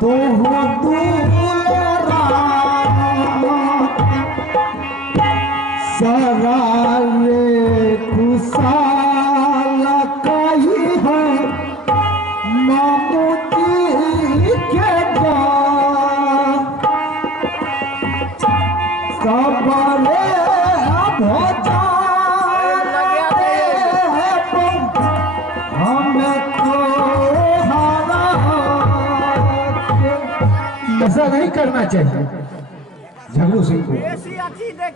तो हो दूल्हा सरारे कुशाल कही है मामू जी के सबरे भोजा ऐसा नहीं करना चाहिए झगड़ू सिंह को।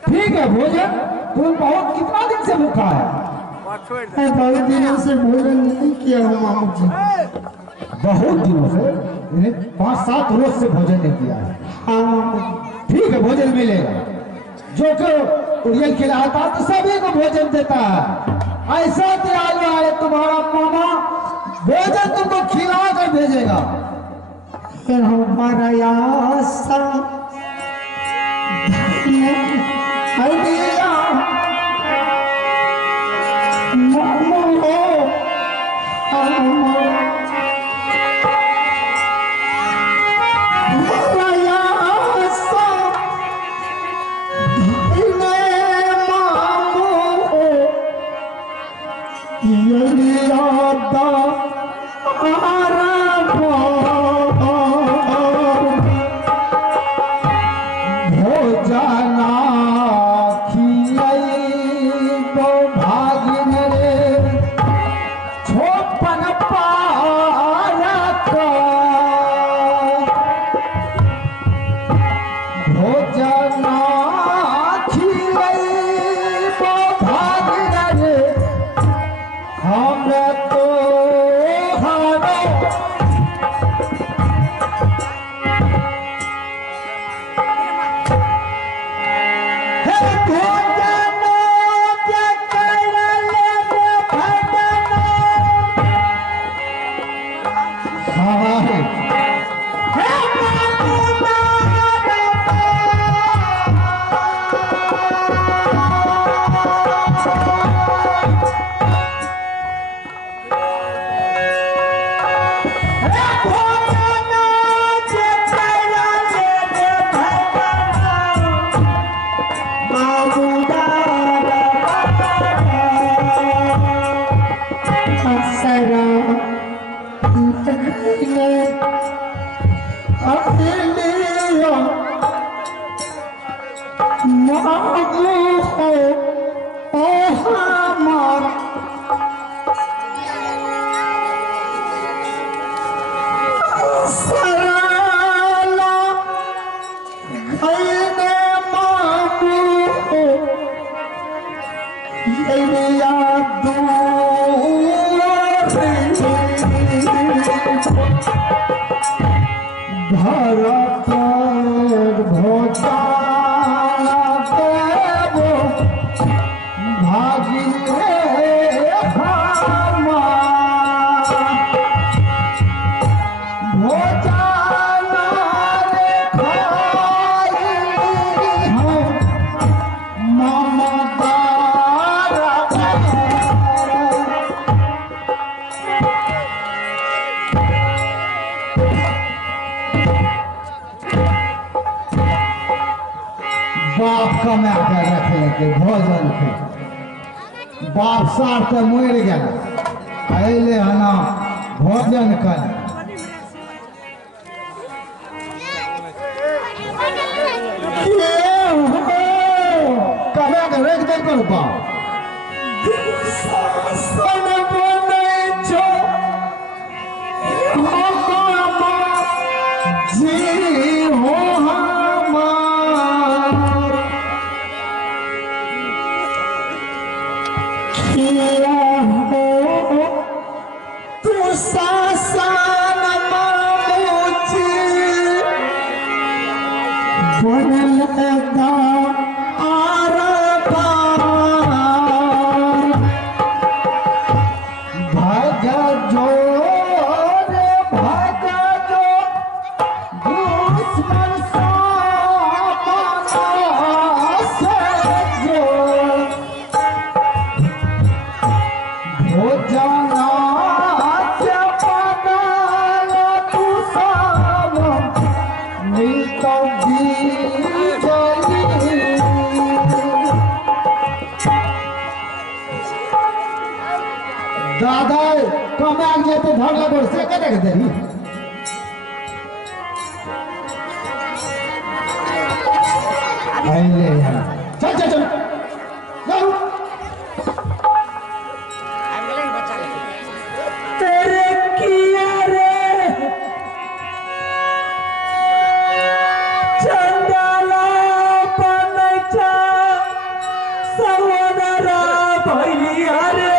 ठीक है भोजन तुम बहुत कितना दिन से भूखा है? बहुत दिनों से भोजन नहीं किया हूँ मामू जी। बहुत दिनों से 5-7 रोज से भोजन नहीं किया है। हाँ ठीक है भोजन मिलेगा। जो को उड़ियल खिलाता तो सभी को भोजन देता है। ऐसा दयालु है तुम्हारा मामा, भोजन तुमको खिला कर भेजेगा। हमारा आशा भोजन के बाप सार तो मर गया अले हना भोजन कर कहे रेख देख कर बा भागा जो ले तो भाग लगो से कटे के देरी आइले यार चल चल चल जाओ तेरे किया रे चंदाला पनचा सवनरा भैया रे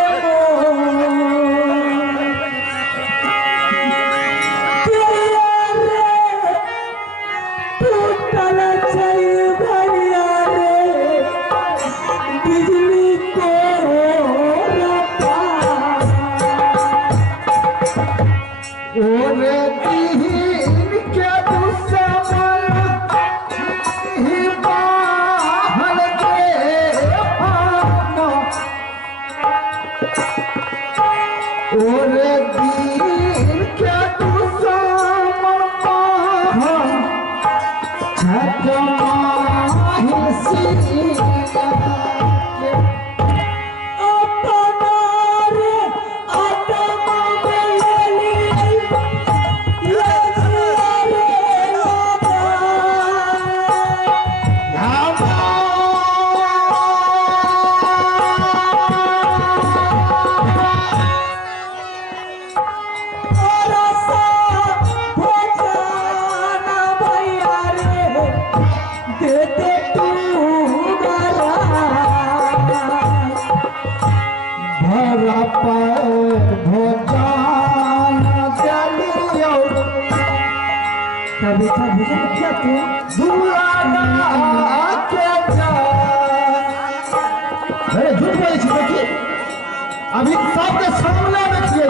अभी सबके सामने में किए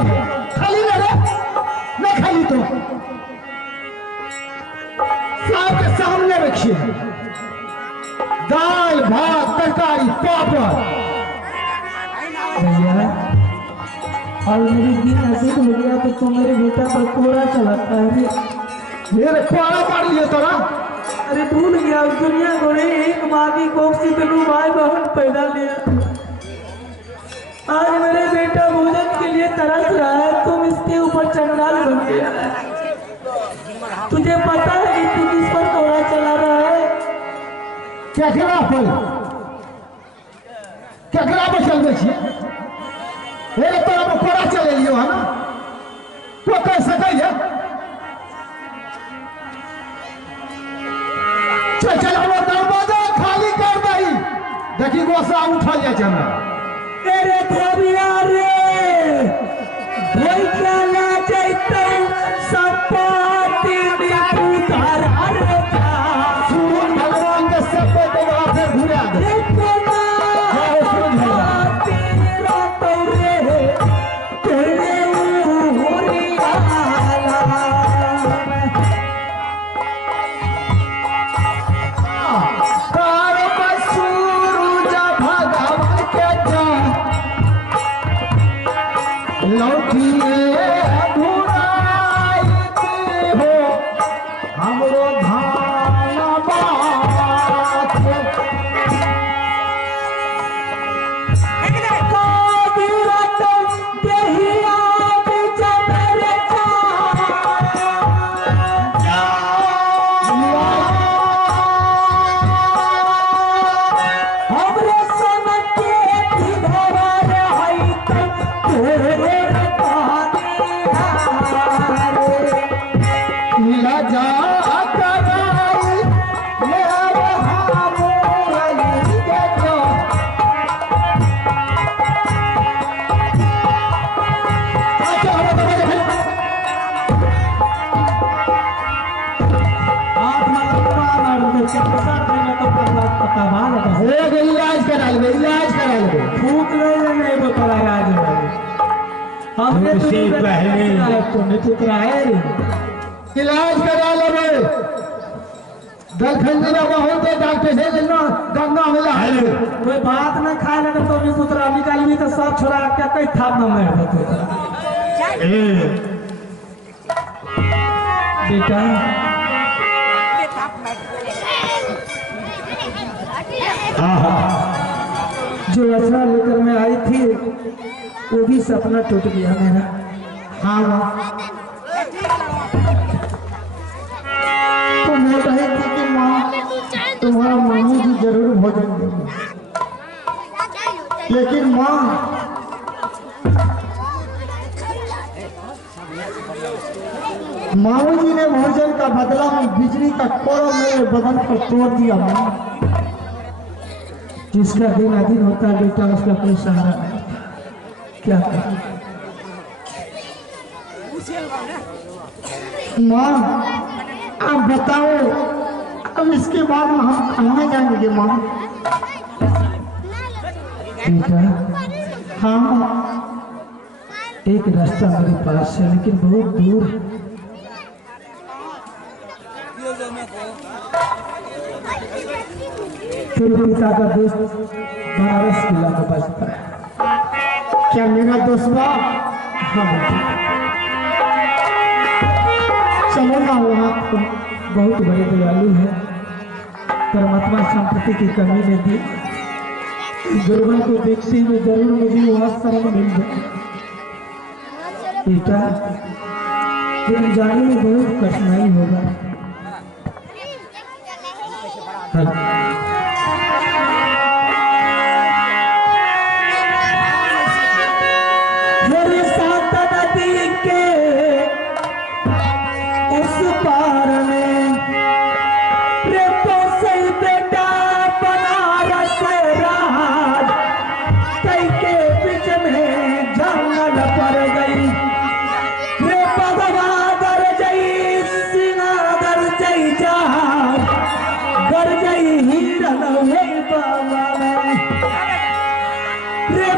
खाली रे न खाली तो सबके सामने में किए दाल भात तरकारी पापड़ भैया और मेरी दिन नसीब हो गया तो तुम मेरे बेटा पर कोड़ा चलाता है मेरे कोड़ा पड़ लिया तोरा अरे भूल गया दुनिया को एक माँ की कोख से तेरू भाई बहन पैदा लिया आज मेरे बेटा भोजन के लिए तरस रहा है तुम इसके ऊपर चंडाल बन गया तुझे पता है कि तू किस पर कोड़ा चला रहा है केकरा पर चल गई मेरे तोरा पर कोड़ा चले लियो है ना तो कह सकै है चल वो दरवाजा खाली कर दही देखी गोसा उठल जाए हमरा तेरे धोबिया रे भोई क्या ना जाते संपत्ति में उधार रे सुन भगवान के सब पे तो वहां पे घुरा दे तेरा तो रे तेरे होरिया तार बसूरू जा भगवान के जा लौटी अधूराई हो हमरो धान बात इलाज करा ले फूक नहीं बता इलाज हमने तुमने तो कराया इलाज करा ले दलखंडी में बहुत डॉक्टर से गंगा मिला है कोई बात ना खाए लगे तो भी कुतरा निकाल भी तो सब छोड़ा क्या कई थाप ना मार बेटा जो असरा लेकर मैं आई थी वो भी सपना टूट गया मेरा हाँ माँ। तो मैं कही थी कि माँ तुम्हारा मामू जी जरूर भोजन देंगे, लेकिन माँ मामू जी ने भोजन का बदला में बिजली का कोड़ा मेरे बदन पर तोड़ दिया। माँ जिसका दिन अधीन होता है बेटा उसका कोई सहारा नहीं। क्या करें? माँ आप बताओ अब इसके बाद हम कहाँ जाएंगे माँ? बेटा हाँ माँ। एक रास्ता मेरे पास है लेकिन बहुत दूर है। तेरे पिता का दोस्त बनारस किला में बसता है। क्या मेरा दोस्त बा? हाँ बेटा चलो ना वहाँ तो बहुत बड़े दयालु है। परमात्मा संपत्ति की कमी ने दी। दुर्गा को देखते हुए जरूर मुझे वहाँ शरण मिल जाए। बेटा तुम जाने में बहुत कठिनाई होगा। मेरे साथ नदी के उस पार में से बेटा बनारस राज कई के बीच में जंगल पड़ गई। रे भगवा गर जई सिंगा गर जई जहाज गर जई हिरन हे बाबा रे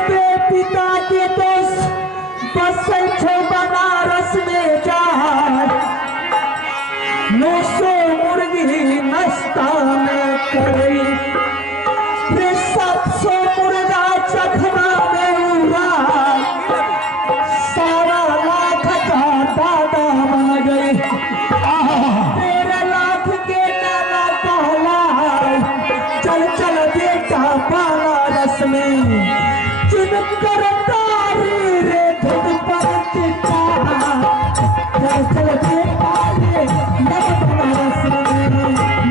पिता के दोस्त बस बनारस में जहाज 900 मुर्गी नाश्ता में करी। 700 मुर्गा चखना में उड़ा 1.25 लाख का दादा बन गई। 13 लाख के नाना कहला चल चल बेटा बनारस में चुनकर तारी रे धुन पर टिका चल चल बेटा रे बनारस में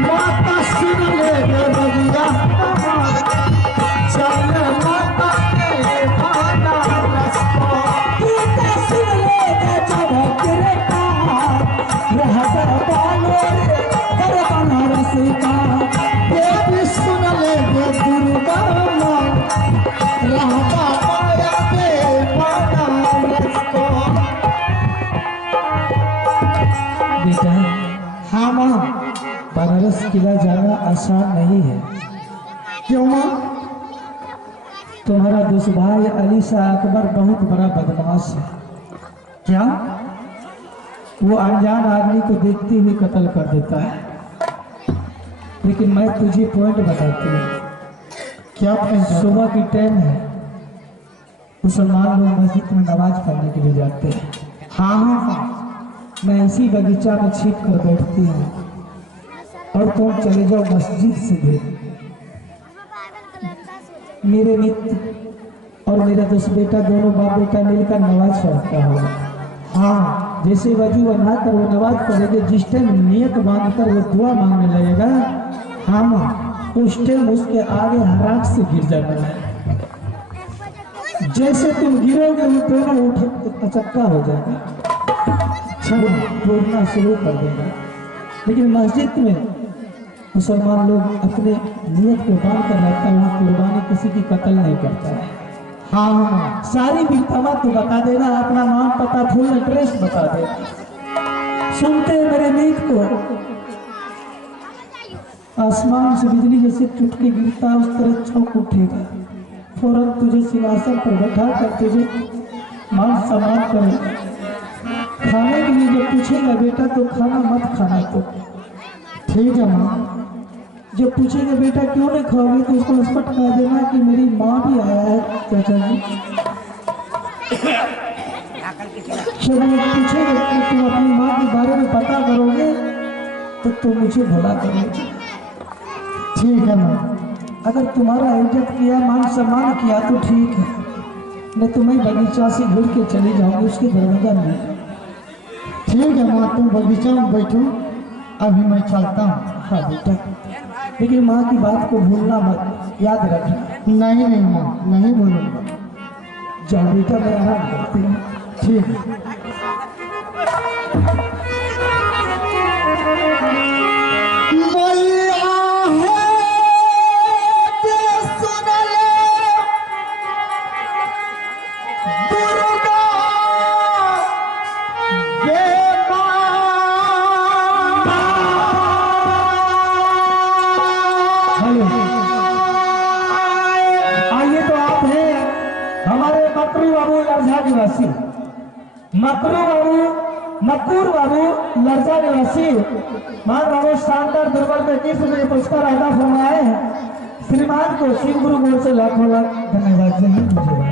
माता सुन ले बगिया चल माता के बनारस को। बेटा सुन ले जब तेरे का रहता बालो रे कर बनारस का। बेबी सुन ले दुर्गा माँ रहता माया के बनारस को। बेटा हाँ माँ। बनारस किला जाना आसान नहीं है। क्यों माँ? तुम्हारा दुष्भाई अली शाह अकबर बहुत बड़ा बदमाश है। क्या? वो अनजान आदमी को देखते हुए कत्ल कर देता है। लेकिन मैं तुझे पॉइंट बताती हूँ। क्या पॉइंट? सुबह की टाइम है, मुसलमान लोग मस्जिद में नमाज पढ़ने के लिए जाते हैं। हाँ हाँ। मैं इसी बगीचा में छिप कर बैठती हूँ और तुम चले जाओ मस्जिद से भी। मेरे मित्र और मेरा दोस्त बेटा दोनों बाप बेटा मिलकर नमाज पढ़ता होगा। हाँ जैसे वजू बना कर वो नमाज पढ़ेंगे, जिस टाइम नियत बांध कर वो दुआ मांगने लगेगा, हाँ माँ। उस टाइम उसके आगे हराक से गिर जाना है। जैसे तुम गिरोगे वो दोनों उठ अचक्का हो जाएगा, बोलना शुरू कर देगा। लेकिन मस्जिद में मुसलमान लोग अपने नियत को बांध कर रखता है, वहाँ कुर्बानी किसी की कत्ल नहीं करता है। हाँ हाँ। सारी बिरतवा तो बता देना, अपना नाम पता फुल एड्रेस बता देना। सुनते मेरे मीत को आसमान से बिजली जैसे चुटकी गिरता उस तरह चौंक उठेगा। फौरन तुझे सिंहासन पर बैठा कर तुझे मान सम्मान करेगा। खाने के लिए जब पूछेगा बेटा तो खाना मत खाना, तो ठीक है माँ। जब पूछेगा बेटा क्यों नहीं खाओगे तो उसको स्पष्ट कह देना कि मेरी माँ भी आया है चाचा जी। जब वो पूछेगा कि तुम अपनी माँ के बारे में पता करोगे तो तुम मुझे भला करोगे। ठीक है माँ। अगर तुम्हारा इज्जत किया मान सम्मान किया तो ठीक है, मैं तुम्हें बगीचा से घूर के चली जाऊंगी उसके दरवाजा में। ठीक है माँ, तुम बगीचा में बैठो, अभी मैं चलता हूँ। हाँ बेटा, लेकिन माँ की बात को भूलना मत, याद रखना। नहीं नहीं माँ, नहीं बोलूँगा। जाओ बेटा, मैं आराम करती हूँ। ठीक है। मकूर बाबू लरजा निवासी मान बाबू शानदार दुर्बल में 20 रुपये पुरस्कार अदा फरमाए हैं। श्रीमान को शिव गुरु गोर से लाखों लाख धन्यवाद। जय हिंद, जय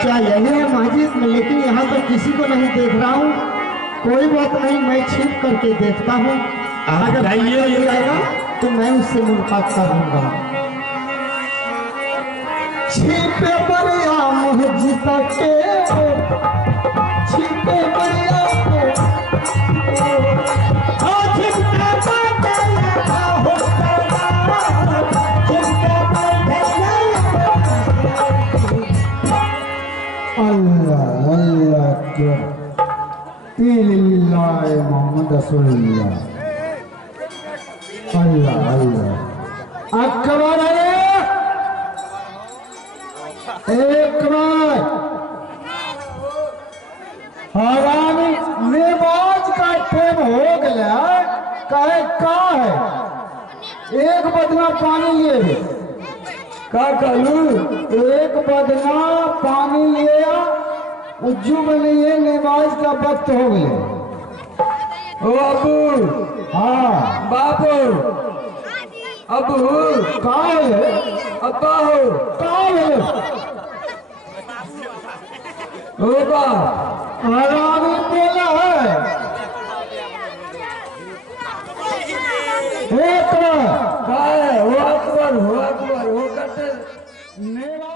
क्या यही है मस्जिद में? लेकिन यहाँ तो किसी को नहीं देख रहा हूँ। कोई बात नहीं, मैं छिप करके देखता हूँ। अगर नहीं आएगा तो मैं उससे मुलाकात करूंगा। छिपे बढ़िया मस्जिद के, छिपे बढ़िया मोहम्मद रसूलुल्लाह। अल्लाह अल्लाह अकबर एक बार हरामी नमाज का टाइम हो गया। कहे का है एक बदला पानी लिए का कहलू एक बदना पानी लिया उज्जू में लिए नमाज का वक्त हो गए। ओ अबू, हाँ बापू, अबू, कहाँ है अब्बा हो, कहाँ है ओ बा, आरामी बोला है एक का है? हो अकबर, हो करते मेरा